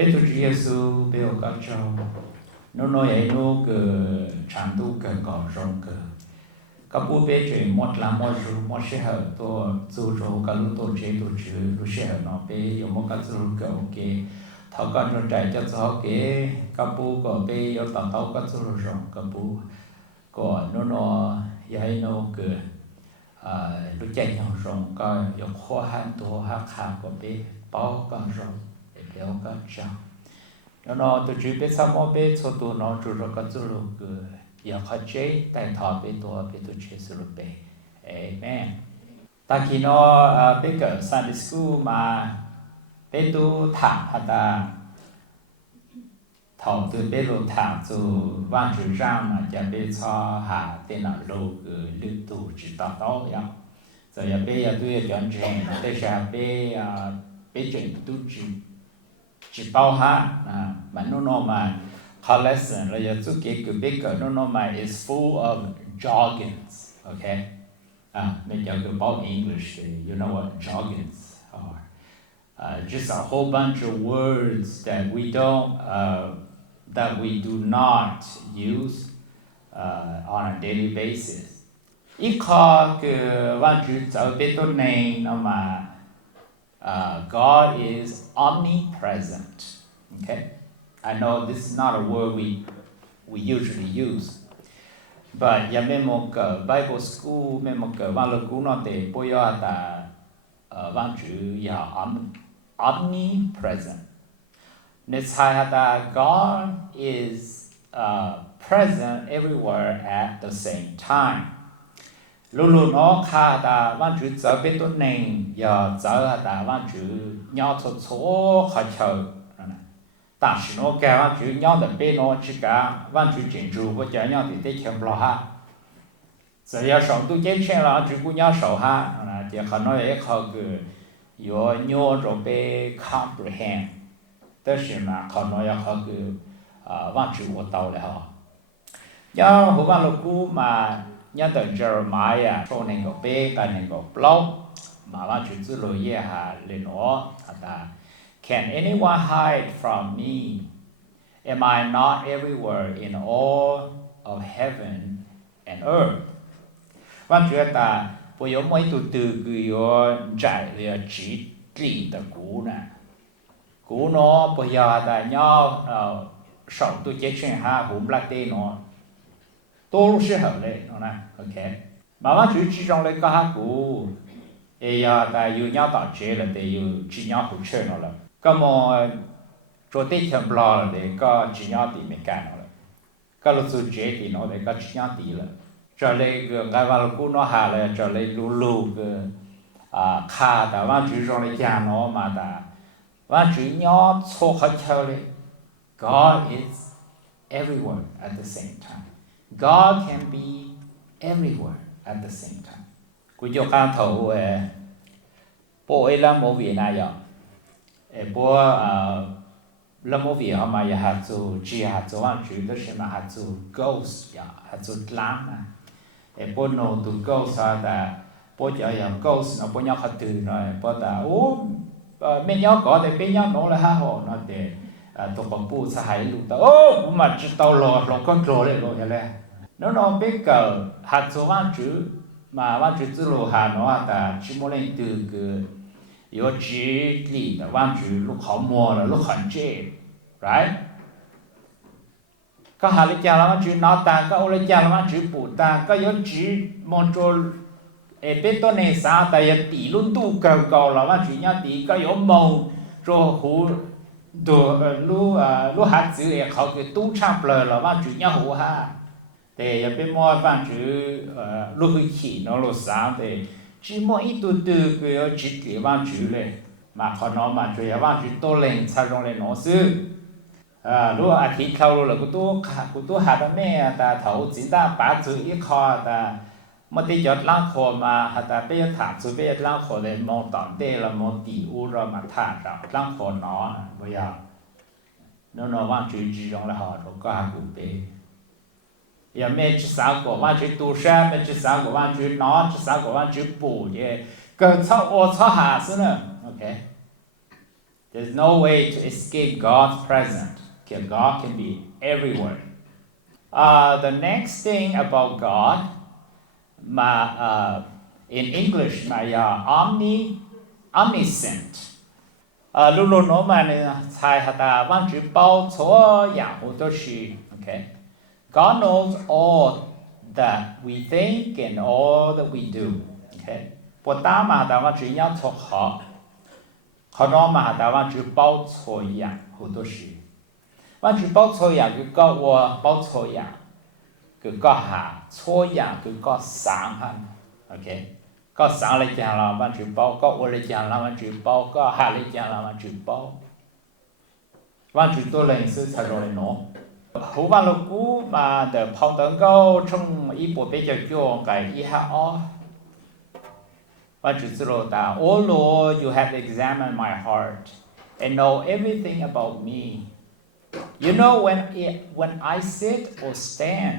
bé tu Chúa Giêsu bé ở các châu nó nói ấy nó cái trang tu cái cỏ rong cái các bố bé chuyện một làm một sẽ hợp tôi dù rồi các lúc tôi chế tôi chữ lúc sẽ hợp nó bé有một cái dù cái ok thọ con trong trái cho họ cái các bố có bé có tao tao các dù rồi các bố có nó ấy nó cái lúc chạy nhau rồi có có khó khăn tôi hát khám của bé bao con rồi để béo con cháu nó tôi chỉ biết sao mà biết số tôi nó chủ rồi có chủ rồi cái giờ khó chế tại thọ biết tôi chế sự rồi amen ta khi nó biết cái Sunday school mà biết tôi thẳng hay ta thọ tôi biết rồi thẳng cho văn chủ rằng màจะbiết cho hạ tên là lô cái lưu tu chỉ tạo đó vậy rồi giờ biết tôi chọn chuyện để sẽ biết chuyện tôi chỉ bao ha mà nó mà lesson là giờ chú cái biết cái nó mà is full of jargons, okay? Mình giờ cái bao English you know what jargons are? Just a whole bunch of words that we do not use on a daily basis. Ít có cái văn chữ giáo biết tôi này nó mà God is omnipresent. Okay, I know this is not a word we usually use, but ya me một Bible school me một văn lớp cũ nó để bôi ra ta văn chữ ya omnipresent. Nên sai ta God is present everywhere at the same time. Luôn luôn nó khá ta văn chữ giáo biết tốt này giờ giáo ta văn chữ nhau số số khó chờ ta chỉ nó cái văn chữ nhau để bên nó chỉ cả văn chữ chính chủ của chả nhau thì thấy chậm lo ha giờ giờ sống tôi chết chuyện là chữ của nhau sống ha chỉ khó nói ấy khó cứ yo nhau rồi be comprehend đó là khó nói khó cứ văn chữ của tàu là họ do hồ văn lục cũ mà nhân từ Jeremiah cho nên có bé cái nên có blog mà văn chữ chữ lối ye ha lên nó ta can anyone hide from me? Am I not everywhere in all of heaven and earth? Văn chữ ta bây giờ mấy từ cái giải là chỉ trị的cũ nè cũ nó bây giờ ta nhau sống tôi chết chuyện ha cũng là tên nó多适合嘞，喏呐 ，OK。慢慢就集中来搞下股，哎呀，但有鸟到这了，得有几鸟好吃了了。咁么做地天不老了的，个几鸟地没干了，个了做这地喏的，个几鸟地了。这里个俺娃股喏下来，这里路个卡的，完就上来讲喏嘛的，完就鸟错好巧嘞。God is everywhere at the same time. God can be everywhere at the same time. Cú cho can thầu bộ ấy là một vị này vậy, bộ là một vị họ mà hạt châu chỉ hạt châu anh chịu đó là hạt châu ghost vậy, hạt châu láng à, bộ nó từ ghost ra bộ giờ ghost nó bộ nhau hạt từ rồi bộ ta mình nhau có thể bên nhau nó là ha họ nó để tụi con bu sa hải lụt tao mà chỉ tao lòng con trò đấy rồi vậy nó biết cái hạt số văn chữ mà văn chữ từ lô hà nó ta chỉ muốn lên từ cái yếu chỉ lý的văn chữ lúc họ mua là lúc hắn chế right có hà lý cha là văn chữ nó ta có ô lý cha là văn chữ bù ta có yếu chỉ muốn cho biết tôi này sao tại vì tỷ luôn tu cầu là văn chữ nhau tỷ có yếu màu cho hú đồ lu hạt chữ ấy họ cái tu chắp lời là văn chữ nhau hú ha để bên mua văn chữ lu hơi khí nó lu sáng để chỉ mua ít tu từ cái chỉ cái văn chữ này mà họ nói mà chữ văn chữ to lên sao trong này nó sư lu à thì thâu lu là cái tu hạt mẹ ta thấu chính ta bá chữ ít khó ta mà đi chọn lang khổ mà ta bây giờ thả chữ bây giờ lang khổ để một tận đây là một tỷ u rồi mà thả ra lang khổ nó bây giờ nó văn chữ chỉ trong là họ nó có hạt cụ bé giờ mẹ chỉ sáng của văn chữ tu sa mẹ chỉ sáng của văn chữ nó chỉ sáng của văn chữ bù vậy cần sau ô sau hạ xứ nữa ok There's no way to escape God's presence. Okay, God can be everywhere. The next thing about God, in English, omniscient. Luôn luôn nó mà sai hạt ta văn chữ bao số dạng hồ tô shi. Okay, God knows all that we think and all that we do. Okay, bộ ta mà ta văn chữ nhau số họ, họ nó mà ta văn chữ bao số dạng hồ tô shi. Văn chữ bao số dạng cứ có bao số dạng, cứ có hạ số dạng cứ có sáng hơn. Okay. Có sáng lấy chàng là văn chữ bao, có ô lấy chàng là văn chữ bao, có hạ lấy chàng là văn chữ bao. Văn chữ tôi lên sư thật rồi nó. Hữu văn lục cú mà để phong tấn câu trong ý bộ bây giờ cho cái ý hạ ó. Văn chữ sư rồi ta, Oh Lord, you have examined my heart and know everything about me. You know when I sit or stand,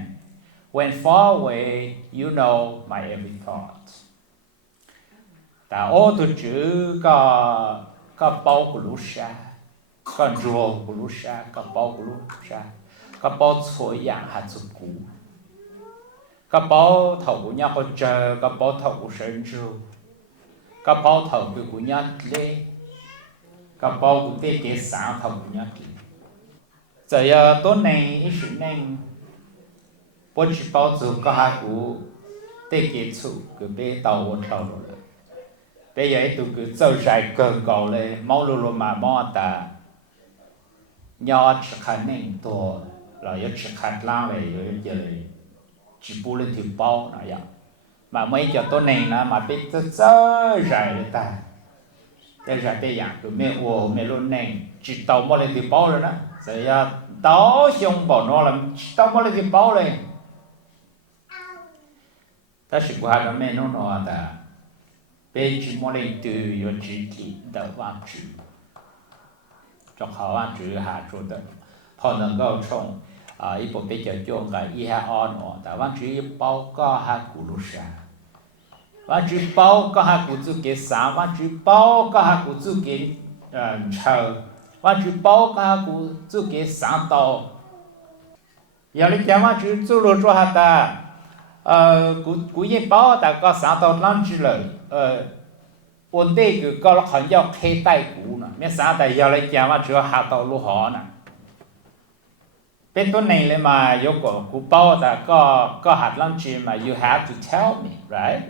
when far away, you know my every thought. Ta ô tu chữ có bao của lũ sa, có rùa của lũ sa, có bao của lũ sa, có bao thổi dạng hạt sụp cũ, có bao thầu của nhau có chờ, có bao thầu của sơn rùa, có bao thầu của nhau lê, có bao của tê kế sáng thầu của nhau lê. Giờ tối nay ý sự nên bố chỉ bao dù có hai của tê kế chủ của bê tàu của tàu rồi. Bây giờ tụi cứ sâu dài cơn cầu lên máu lù mà mò ta nhỏ chỉ khả năng to là yếu chỉ khả năng về yếu giờ chỉ bù lên thì bao nó vậy mà mấy giờ tôi này nó mà biết sâu dàiเลยta bây giờ bây giờ tụi mẹ luôn này chỉ tàu mò lên thì bao rồi đó giờ tàu xong bỏ nó làm tàu mò lên thì bao rồi ta chỉ qua đó mẹ nó ta bây giờ mỗi lần từ yếu chỉ thị đầu văn chữ cho họ văn chữ hạ chỗ đó họ能够从一部比较重个一下按哦，但văn chữ bao có hạ cú lu sa văn chữ bao có hạ cú chữ cái sáng văn chữ bao có hạ cú chữ cái chờ văn chữ bao có hạ cú chữ cái sáng tàu giờ lấy cái văn chữ chữ lu cho hạ ta cú yên bao ta có sáng tàu lắm chữ rồi ổn định cứ có là khẩn giao khai tay cũ nè, mấy sáng tại giờ lấy chàng mà chưa hạ tàu lúa họ nè. Bên tuần này lên mà yêu cầu cú bao ta có hạt lăng chi mà you have to tell me, right?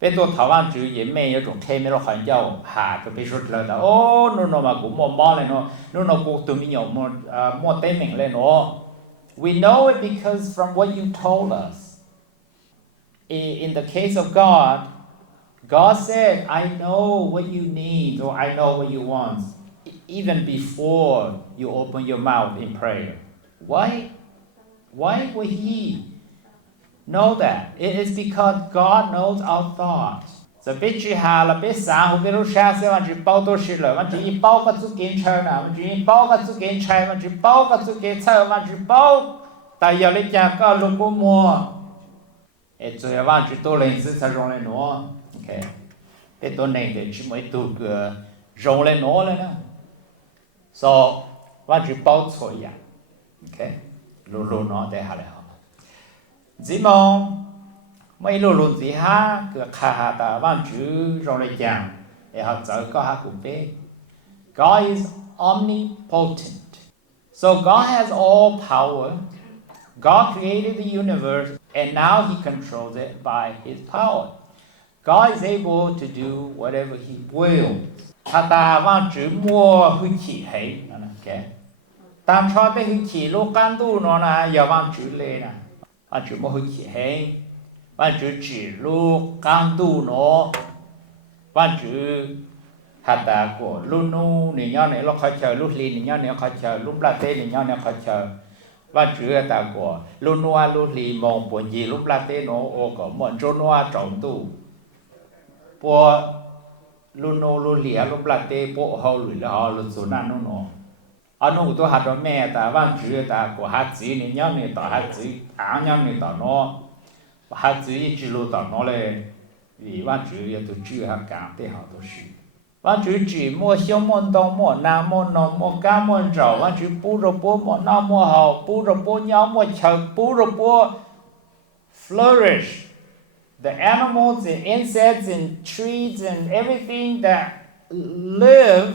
Bên tuần thảo văn chữ gì mấy yêu种khai mấy lo khẩn giao hạt cái bên số là ta, nó mà cú mua lên nó cú tụi mình nhiều mua tên mình lên nó. We know it because from what you told us. In the case of God said, I know what you need or I know what you want, even before you open your mouth in prayer. Why would He know that? It is because God knows our thoughts. So biết chữ hà là biết sáng, không biết lúc sáng sẽ mà chỉ bao tôi xí lợi, mà chỉ bao cái chữ kiến chơi nào, mà chỉ bao cái chữ kiến chơi, mà chỉ bao cái chữ kiến chơi, mà chỉ bao. Tại giờ lấy chàng có lúc có mua. Rồi là chỉ tôi lên sự thật rồi nữa. Okay. Cái tuần này thì chỉ mới tụ cái rong lên nó lên nữa. So, văn chữ bao thôi ya. Okay. Luôn nó để hạ lại họ. Dĩ mong mấy luôn gì ha cái khá ta văn chữ rong lên chàng để họ trở có ha cũng biết. God is omnipotent. So God has all power. God created the universe and now He controls it by His power. God is able to do whatever He wills. Ta văn chữ mua hư chỉ hay, okay. Ta cho bé hư chỉ lúc can tu nó là giờ văn chữ lên nè, văn chữ mua hư chỉ hay, văn chữ chỉ lúc can tu nó, văn chữ hạt ta của lúc nu này nhau này lúc khai chờ lúc lì này nhau này khai chờ lúc la tê này nhau này khai chờ, văn chữ ta của lúc nu lúc lì mong buồn gì lúc la tê nó ô có mòn trốn nu trồng tu. Po luno lu lia lu plate po ho lu la ho lu su na no no anu to ha do me ta van chữ ta ko ha chi ni nya ni ta ha chi a nya ni ta no ha chi chi lu ta no le vì van chữ ya tu chữ ha ka te ha to shi Vang chủ chỉ mua xiêu môn đông mua nam mua nông mua cá mua rau vang chủ bù rồi bù mua nam mua hậu bù rồi bù nhau mua chợ bù rồi bù flourish. The animals, the insects, and trees, and everything that live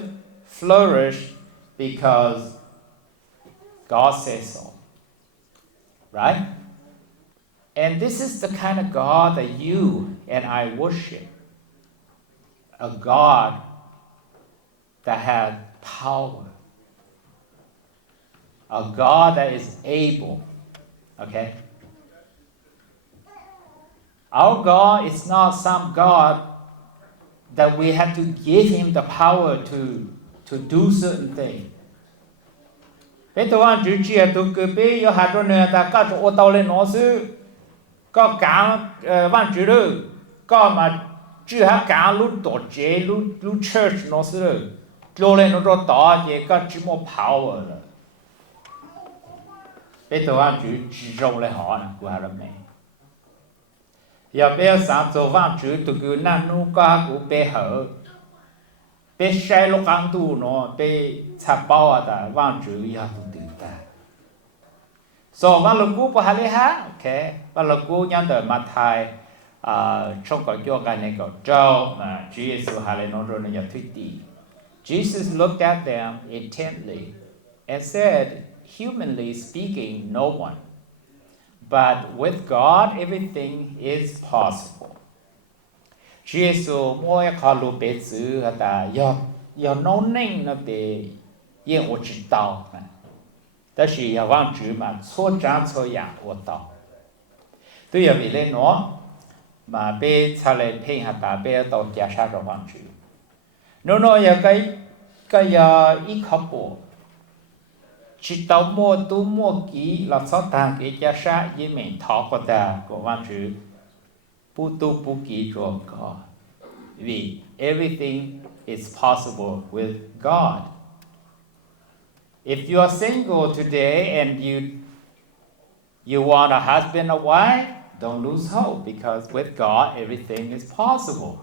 flourish because God says so. Right? And this is the kind of God that you and I worship. A God that has power. A God that is able. Okay? Our God is not some God that we have to give him the power to do certain things. Bây giờ anh chỉ chia từ cái bây giờ hai đứa này ta có chỗ tàu lên nó sư có cả văn chữ đó có mà chỉ hai cả lúc tổ chế lúc church nó sư rồi lên nó rồi tao thì có chỉ một power rồi. Bây giờ anh chỉ dùng lại họ nè của hai đứa này. Giờ bây giờ sáng giờ văn chữ từ cái nan nu có của bé hở bé sai lúc ăn tu nó bé chả bao à ta văn chữ ya tu ta. So văn lúc cũ của hai đứa ha, ok, văn lúc cũ nhân đời mặt thai trong cái chỗ cái này có trâu mà Jesus hai đứa nó rồi nó nhập thuyết đi. Jesus looked at them intently and said, humanly speaking, no one. But with God, everything is possible. Jesus mỗi cái lúc bé xứ ta giờ nấu ninh nó để yên我知道，但是要忘记嘛，错长错样我道。对呀，为了喏，mà bé trả lời phim hạt ta bé tàu giả sát rồi忘记。nó giờ cái ít khó bộ. Chỉ tao mua tu mua kỹ là sao ta cái giá sát với mình thọ của ta của văn chữ bu tu bu kỹ rồi có vì everything is possible with God. If you are single today and you want a husband or wife, don't lose hope because with God everything is possible.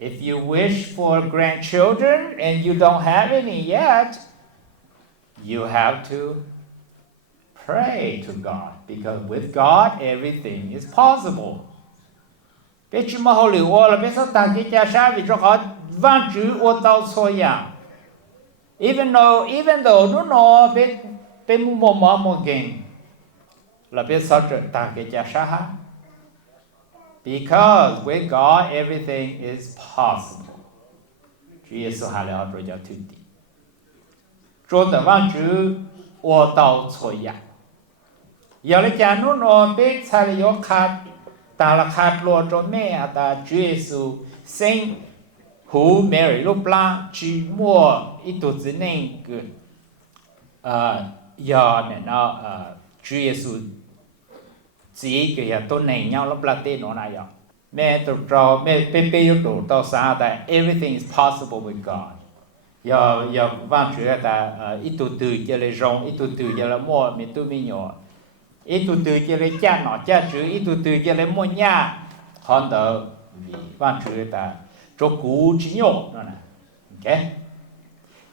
If you wish for grandchildren and you don't have any yet, you have to pray to God because with God everything is possible. Bây giờ mà họ liệu là bây giờ ta cái cha sa vì cho họ văn chữ ô tao soi ya. Even though nó bây mua gain là bây giờ ta cái cha sa ha. Because with God everything is possible. Chúa Giêsu hà lệ họ rồi cho thuyết đi. Cho tờ văn chữ ô tao soi ya. Giờ lấy cha nó biết sai là do khát ta là khát lo cho mẹ ta Chúa Giêsu sinh hú Mary lúc la chỉ mua ít tuổi gì nên cái giờ này nó Chúa Giêsu chỉ cái tôn này nhau lúc la tên nó này mẹ tụi trò mẹ bê yếu tố tao xa tại everything is possible with God. Giờ văn chữ ta ít tuổi từ giờ lấy rong ít tuổi từ giờ là mua mình tu mình nhỏ ít tuổi từ giờ lấy cha nọ cha chữ ít tuổi từ giờ lấy mua nhà còn đỡ vì văn chữ ta cho cú chỉ nhổ nữa nè, ok.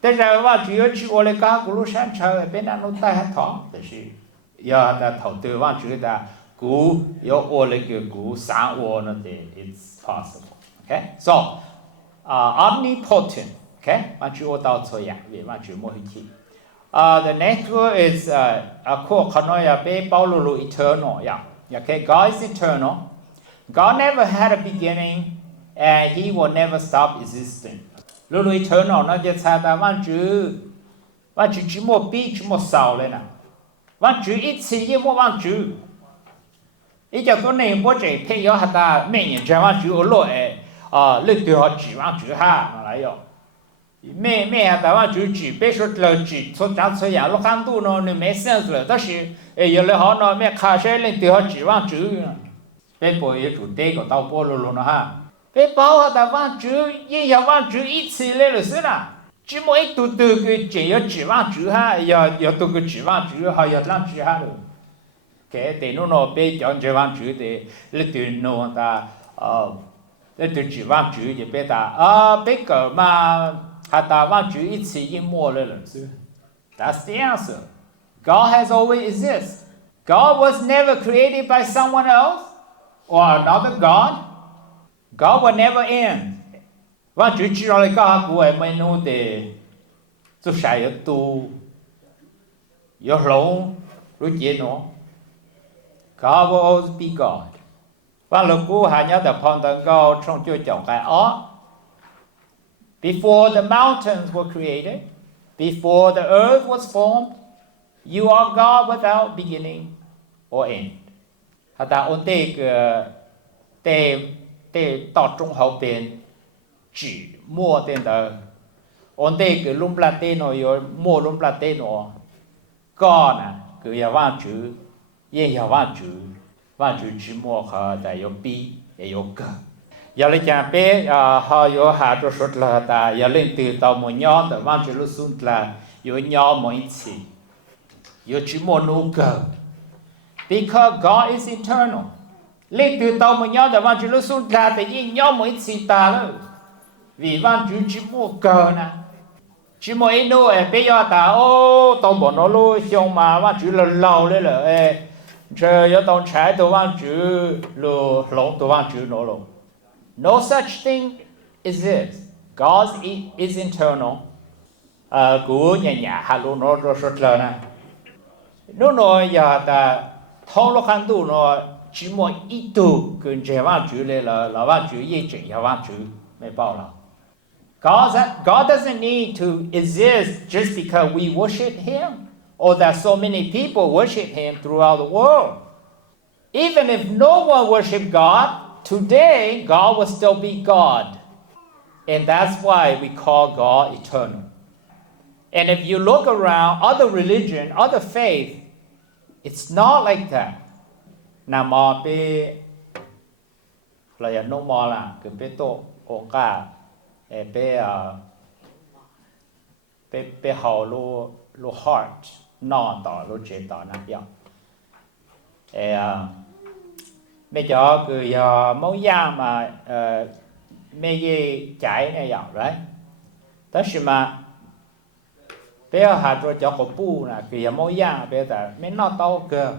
Thế ra văn chữ chỉ ở lấy cá cú lúc sáng trời bên anh nó tay hết thỏ, thế thì giờ ta thầu từ văn chữ ta cú yếu ở lấy cái cú sáng ở nó thì it's possible, ok. So omnipotent. Okay, văn chữ ô tao thôi ya, vì văn chữ mỗi khi. The next word is cô khăn nói là bé bao lulu eternal ya. Okay, God is eternal. God never had a beginning, and He will never stop existing. Lulu eternal nóจะsai ta văn chữ chỉ một bi chỉ một sao lên nào. Văn chữ ít chỉ với một văn chữ. Ý cho tôi này bố trẻ phê yếu hạt ta mấy nhân trang văn chữ ở lỗi lịch từ họ chỉ văn chữ ha nó lại rồi. Mẹ ta văn chữ chỉ biết số lời chỉ số trả số nhà lúc khăn tu nó nên mấy sense rồi, đó là giờ lại họ nói mẹ khai sẽ lên từ họ chỉ văn chữ. Bé bồi chủ đề của tao bố luôn nó ha. Bé bảo họ ta văn chữ, nhưng giờ văn chữ ít chỉ lên rồi xí nào. Chỉ mỗi từ cái chỉ văn chữ ha, giờ từ cái chỉ văn chữ họ giờ làm chữ ha rồi. Cái để nó bé chọn chỉ văn chữ để lịch từ nó ta 那就指望主就别打别个嘛，还打望主一起淹没了了，是 That's the answer. God has always existed. God was never created by someone else or another God. God will never end. 望主知道你家古係咪弄的，做啥要多，要龍，如今喏。God will always be God. Và lúc cũ hà nhớ tập phong tầng cao trong chúa chọc cái ó. Before the mountains were created, before the earth was formed, you are God without beginning or end. Hà ta ôn tê tọt trong hậu bên chỉ mua tên tờ. Ôn tê cứ lung bla tê nó yếu mua lung bla tê nó. God nè, cứ yếu vang chữ, yên yếu vang chữ. Và chủ chỉ mua họ đã có bi, có cơ. Giờ lấy chàng bé họ có hạ cho suốt là ta giờ lên từ tàu một nhóm từ và chủ lúc xuống là có nhóm mỗi chỉ, có chỉ mua nụ cơ. Because God is eternal. Lên từ tàu một nhóm từ và chủ lúc xuống là thì nhóm mỗi chỉ ta rồi. Vì và chủ chỉ mua cơ nè. Chỉ mua ít nụ bây giờ ta tàu một nó luôn xong mà và chủ là lâu đấy là No such thing exists. God is internal. Cú nhà hà luôn nó rất là nè. Nó nói giờ ta thông lúc hành tu nó chỉ một ít tu cần chế văn chữ là văn chữ ý chỉ là văn chữ mới bảo là. God doesn't need to exist just because we worship Him. Or that so many people worship Him throughout the world. Even if no one worshiped God, today God will still be God. And that's why we call God eternal. And if you look around other religion, other faith, it's not like that. Nam mô pe là no more là cứ pe to o ka pe hao lo heart no tỏ lo chế tỏ nè nhau. Bây giờ cứ mẫu giang mà mấy cái trái này nhau right. Tất nhiên mà bây giờ hạt rồi cho cổ bù nè cứ mẫu giang bây giờ mấy nó tao cơ.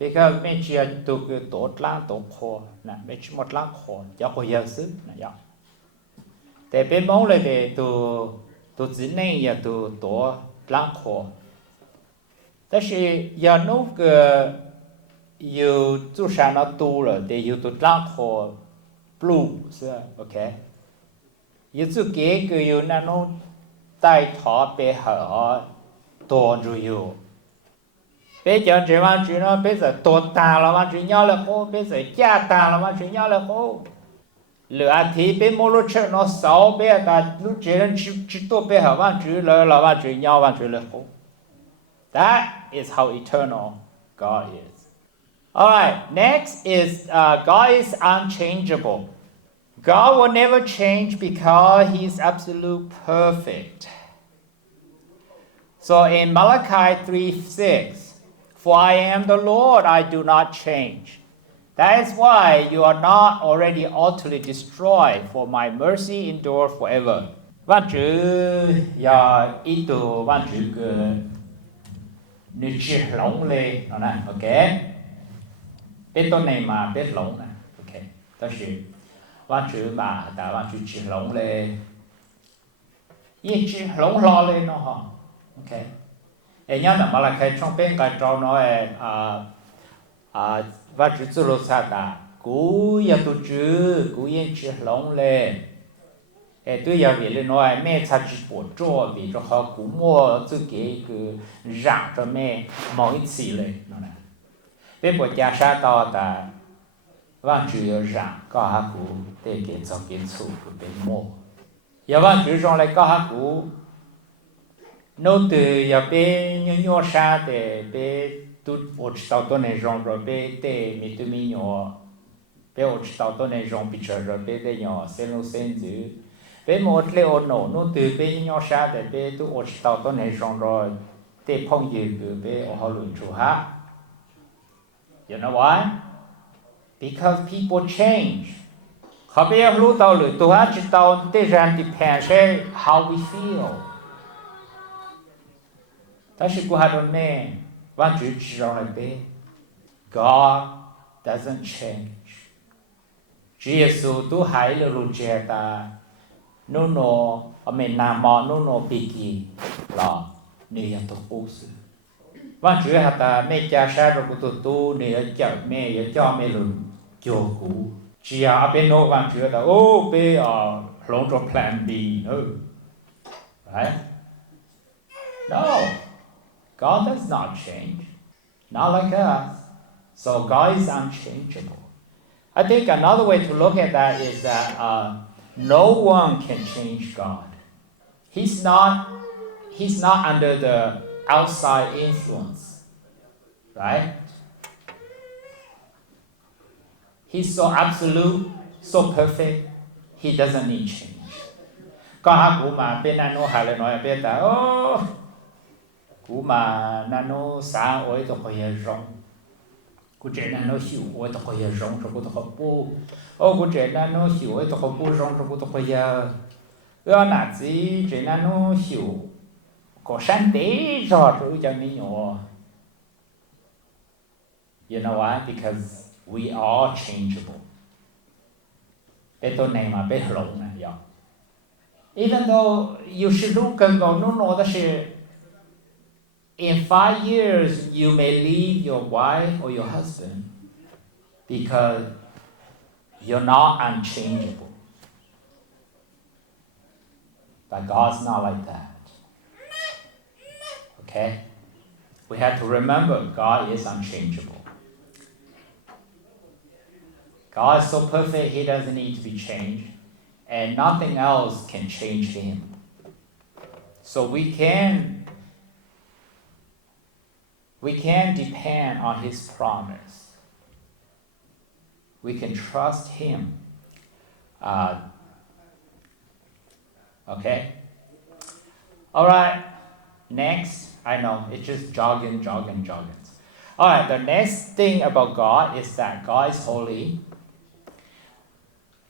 Bây giờ mấy chia tụ cứ tốt lang tốt khó nè mấy chỉ một lang khó cho cổ giờ sức nè nhau. Để bên mẫu này để tụ chỉ nên giờ tụ tốt lang khó. Tất nhiên giờ nó cứ yêu chú sáng nó tu rồi để yêu tu lang khó blue, ok. Yêu chú kế cứ yêu nó tai thọ bề hở to rồi yêu. Bây giờ chỉ mang chuyện nó bây giờ to ta là mang chuyện nhau là khô, bây giờ gia ta là mang chuyện nhau là khô. Lửa thì bên mô lô chơi nó xấu bây giờ ta lúc chỉ nên chỉ to bề hở mang chuyện là mang chuyện nhau mang chuyện là khô. That is how eternal God is. Alright, next is God is unchangeable. God will never change because He is absolute perfect. So in Malachi 3:6, for I am the Lord, I do not change. That is why you are not already utterly destroyed, for my mercy endures forever. Văn chữ giờ ý từ văn chữ cơ nữ chữ lỏng lên đó nè, ok. Biếtตัวnày mà biết lỏng nè, ok. Đó là văn chữ mà ta văn chữ lỏng lên, ý chữ lỏng lo lên nó hả, ok. Em nhớ là Malachi trong bên cái trò nói văn chữ tự lo sa ta, cú ya tu chữ, cú yên chữ lỏng lên. Tôi giờ về lên nói mẹ cha chỉ bỏ cho vì cho họ cú mua tự cái rạng cho mẹ mỗi次lên nó nè. Bên bộ gia sa to ta văn chữ rạng có hạ cú để kiến cho kiến chủ của bên mua. Giờ văn chữ trong lại có hạ cú nô từ giờ bên nhỏ sa để bên tụt ở sau đó này rồi bên để mi tụi mi nhỏ bên ở sau đó này bị chờ rồi bên nhỏ sen dữ. Bên một lễ ôn nô từ bên nhỏ sa để bên tụi ở sau đó này rồi để phong dữ từ bên ở họ luận chủ ha. You know why? Because people change. Họ bây giờ lúc tao lười tôi chỉ tao để rằng depends how we feel. Ta chỉ có hai đôi mẹ và chữ chỉ rằng là bé. God doesn't change. Chúa Giêsu tu hai là lúc trẻ ta nó ở miền Nam mà nó bị gì là người tu ô sư. Và Chúa hạt ta mẹ cha sai rồi của tu người cho mẹ luôn cho cũ. Chỉ ở bên nô văn Chúa ta ô bé ở long cho plan B no, right? No, God does not change, not like us. So God is unchangeable. I think another way to look at that is that no one can change God. He's not under the outside influence, right? He's so absolute, so perfect, he doesn't need change. Có hai cụ mà bên nano hay là nói bên ta, cụ mà nano sáng ơi tôi phải rong, cụ trẻ nano hiểu ơi tôi phải rong rồi cụ tôi phải bu, cụ trẻ nano hiểu ơi tôi phải bu rong rồi cụ tôi phải nãy gì trẻ nano hiểu có sáng tế rồi cho nên nhỏ. You know why? Because we are changeable. Bé tôi này mà bé lộn này, yeah. Even though you should look and go, no, that's it. In 5 years, you may leave your wife or your husband because you're not unchangeable. But God's not like that. Okay? We have to remember God is unchangeable. God is so perfect, he doesn't need to be changed. And nothing else can change him. So we can depend on his promise. We can trust him. Okay? All right. Next, I know, it's just jogging. All right, the next thing about God is that God is holy.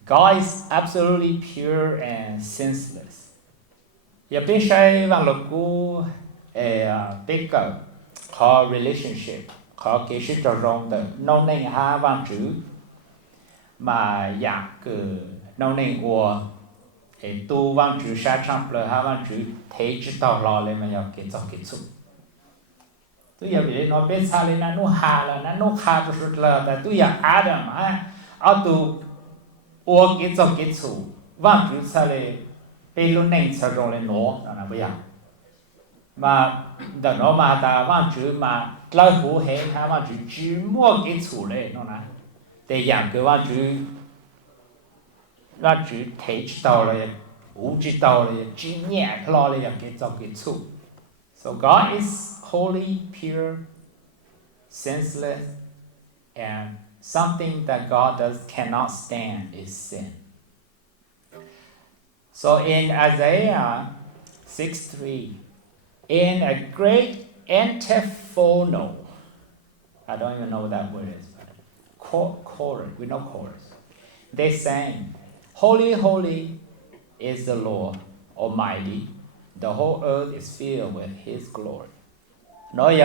God is absolutely pure and senseless. Giờ biết sai văn luật của biết có relationship, có cái sự trò rộng từ nông nên hai văn chữ mà dạng cứ nông nên của tu văn chữ sa trăm lời hai văn chữ thế chứ tao lo lên mà giờ cái chút. Tôi giờ bị nói biết sao lên nó hà là nó khá rất làแต่tôi giờ Adam ở tu ô cái chút văn chữ sao lên bên luôn nên sao rồi lên nó là bây giờ mà đợt nó mà ta văn chữ mà lời hữu hệ hai văn chữ chỉ mua cái chút lên nó nè để dạng cái văn chữ thế chứ tao là无知道的只念落来给造给处。So God is holy, pure, senseless, and something that God cannot stand is sin. So in Isaiah 6:3, in a great antiphonal, I don't even know what that word is, but chorus, we know chorus. They sang, "Holy, holy is the Lord Almighty. The whole earth is filled with His glory." Nói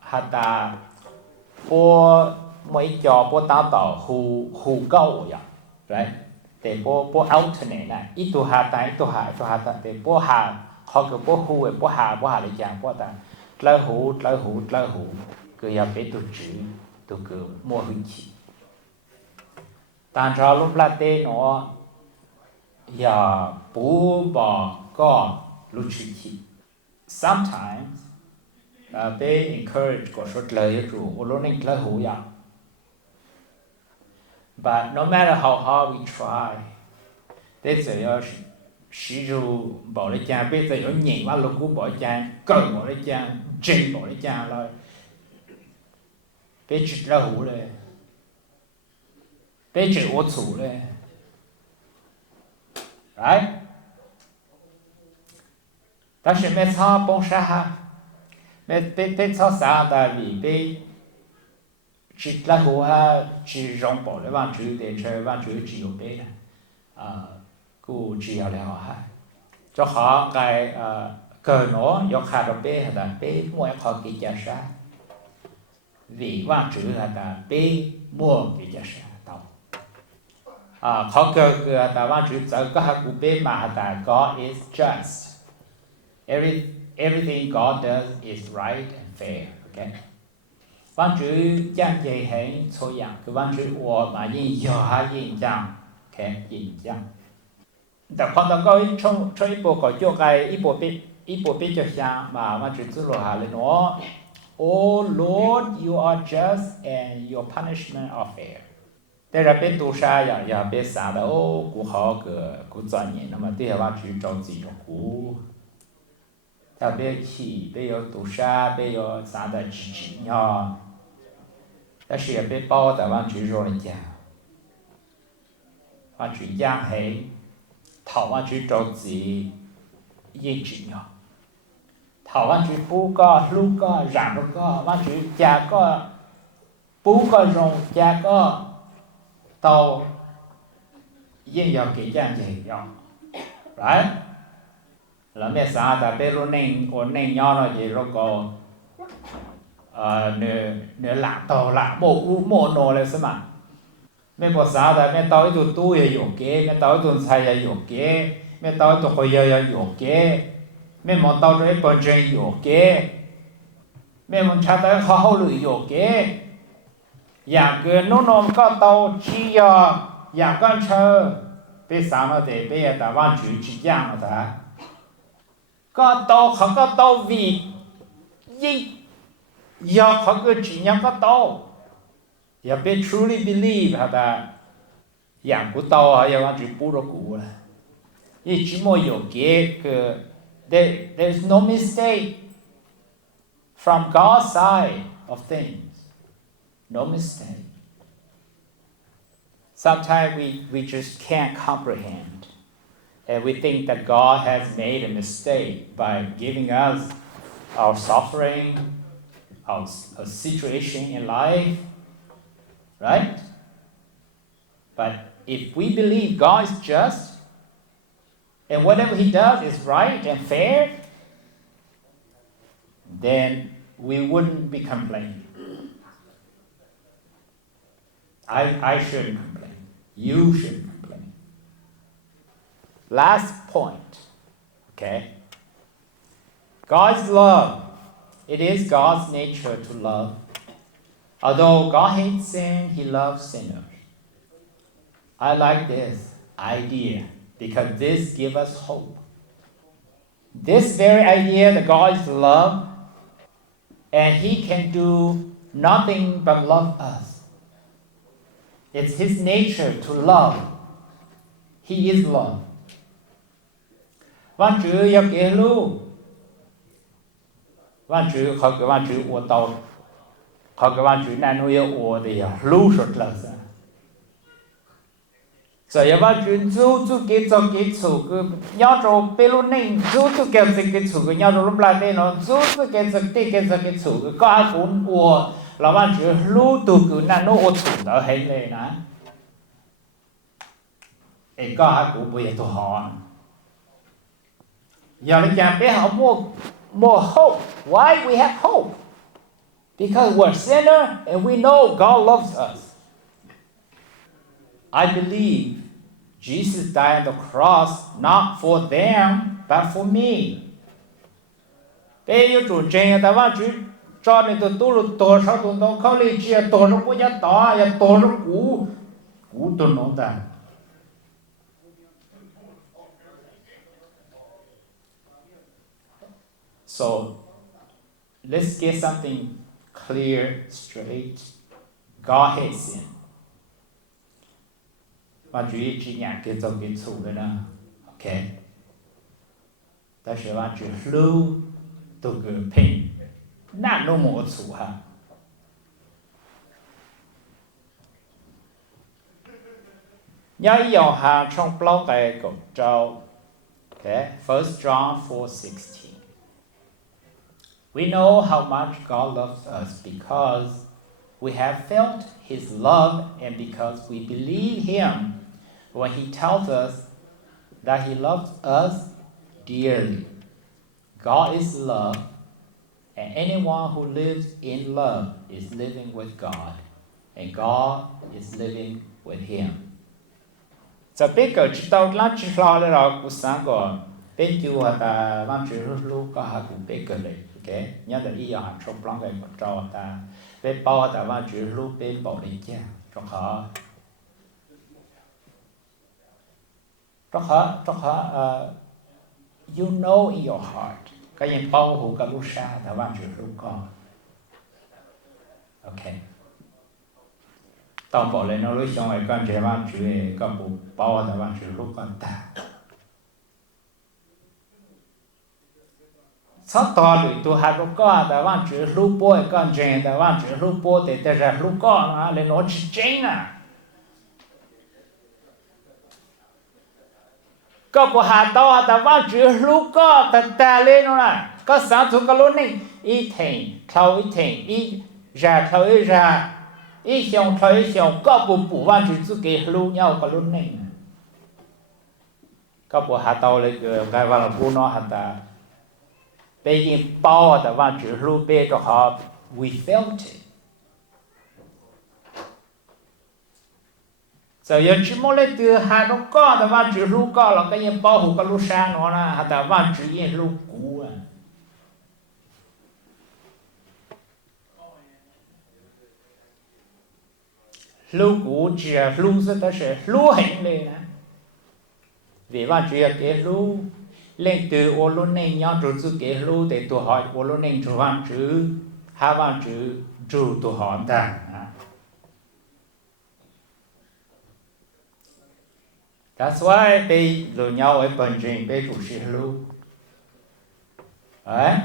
hata po mấy cho po tao hù câu vậy, right? Để po alternate này, ít tu hata để po hà họ cứ po hù po hà để chàng po ta lỡ hù cứ ya biết tu chữ tu cứ mua hủy chi. Tan trao lúc là thế nó ya bố bỏ có lúc chi. Sometimes they encourage có số lời chủ lúc nên lời hữu ya. But no matter how hard we try, they say sử dụng bỏ lấy cha bây giờ ở nhảy vào lúc cũng bỏ cha cần bỏ lấy cha trình bỏ lấy cha rồi bây giờ lời hữuเลยbây giờ ô chủเลยright? Ta是没操帮啥，没操啥的为被 chỉ là hồ ha chỉ rong bỏ để văn chữ để chơi văn chữ chỉ ở bên cụ chỉ ở đây ha cho họ cái cờ nó do khá là bên là bên mua họ cái giá sa vì văn chữ là bên mua cái giá sa tao họ cờ là văn chữ có hai cụ bên mà là God is just everything God does is right and fair okay văn chữ giang dạy hệ số dạng cái văn chữ của mà yin yo ha yin yang okay yin yangแต่ความต้องการช่วยbộ có cho cái ít bộ biết cho sang mà văn chữ tự lo hà lên nó Oh Lord you are just and your punishment are fair đây là bên tu sa ya bên sa đó của họ của doanh nghiệp mà đây là văn chữ trong gì trong của ta biết khi bây giờ tu sa bây giờ sa đã chỉ nhau但是也被包的往举肉人家，往举养黑，讨往举周子一举鸟，讨往举补个、撸个、染个，往举加个、补个用加个，到也要给养也要，right？ là mẹ xã đã biết luôn nên ổn nên nhau là gì rồi có nửa lạ tàu lạ bộ nổ là sao mà mẹ bỏ xã đã mẹ tàu itu tu ya yok ke mẹ tàu itu sai ya yok ke mẹ tàu itu khoi ya yok ke mẹ muốn tàu rồi bận chuyện yok ke mẹ muốn cha tàu khó hậu lưỡi yok keอย่างเกินโน้มก็เตาชี้ยออย่างก็เชอไปสามารถไปแต่ว่าจุดจีอย่างนะก็เตาเขาก็เตาวียิ่งยอเขาก็จีอย่างก็เตาอย่าไป truly believe ฮะแต่อย่างกูเตาอย่าว่าจุดปูรกูละยี่จีโมโยเกะคือ there's no mistake from God's side of things no mistake sometimes we just can't comprehend and we think that God has made a mistake by giving us our suffering our situation in life right but if we believe God is just and whatever he does is right and fair then we wouldn't be complaining I shouldn't complain. You shouldn't complain. Last point. Okay. God's love. It is God's nature to love. Although God hates sin, he loves sinners. I like this idea because this gives us hope. This very idea that God is love and he can do nothing but love us. It's his nature to love. He is love. Văn chữ yêu kế lưu. Văn chữ khó cái văn chữ ủa tàu. Khó cái văn chữ này nó yêu ủa thì lưu sốt là sao. Giờ yêu văn chữ chú kế cho kế chủ cứ nhau trò bê lưu nênh chú kế cho kế chủ cứ nhau trò lúc lại đây nó chú kế cho kế chủ cứ có ai cũng ủa là văn chữ lưu tụ cứ nà nó ổ chủ đó hết lên á ê có ai cũng bây giờ tụ họ giờ nó chẳng biết họ more hope why we have hope because we're sinner and we know God loves us I believe Jesus died on the cross not for them but for me bây giờ chủ trình là văn chữ cho nên tôi tu luyện tổ sao tôi đâu không lấy chia tổ nó cũng nhát tỏ ya tổ nó cũ tôi nói ta so let's get something clear straight God hates sin và chú ý chỉ nhạc cái dòng cái chủ đấy nè ok ta sẽ và chú lưu tôi cứ pain nà nó một chủ ha nhớ dòng hà trong blog cái cột trâu okay 1 John 4:16 we know how much God loves us because we have felt His love, and because we believe Him when He tells us that He loves us dearly. God is love, and anyone who lives in love is living with God, and God is living with him. So because chỉ tao lát chỉ lo đấy rồi cũng sáng còn bên chú ta làm chữ lúc có hai cũng biết cái này, ok? Nhớ là ý họ trong lòng cái một trò ta bên bao ta làm chữ lúc bên bảo đến cha trong họ you know in your heart cái gì bao hủ cái lúc xa ta làm chữ lúc con, ok? Tao bảo lên nó lúc xong rồi con trẻ làm chữ cái bộ bao ta làm chữ lúc con ta. Sau đó rồi tôi học lúc có ta làm chữ lúc bố con trẻ ta làm chữ lúc bố để ta ra lúc có nó lên nó chỉ chính à. Có bộ hạt tao ta làm chữ lúc có ta lên nó là có sáng chúng cái lúc này ít thành thâu ít thành ít ra thâu ít ra ít xong thâu ít xong có bộ bù làm chữ tự cái lúc nhau cái lúc này có bộ hạt tao lên cái vào là bù nó hạt ta bây giờ bao ta làm chữ lúc bây cho họ we felt it. Giờ chỉ muốn lấy từ hai nó có ta làm chữ lúc có là cái gì bao hủ cái lúc sáng nó là hạt ta làm chữ gì lúc cũ à. Lúc cũ chỉ là lúc sẽ ta sẽ lúc hình lên nè. Vì vậy chỉ là cái lúc lên từ ô lúc này nhau chủ cái lúc để tụi họ ô lúc này chủ văn chữ hai văn chữ chủ tụi họ ta. That's why they lo nhau ở bên trên bên chủ sĩ lúc. Right?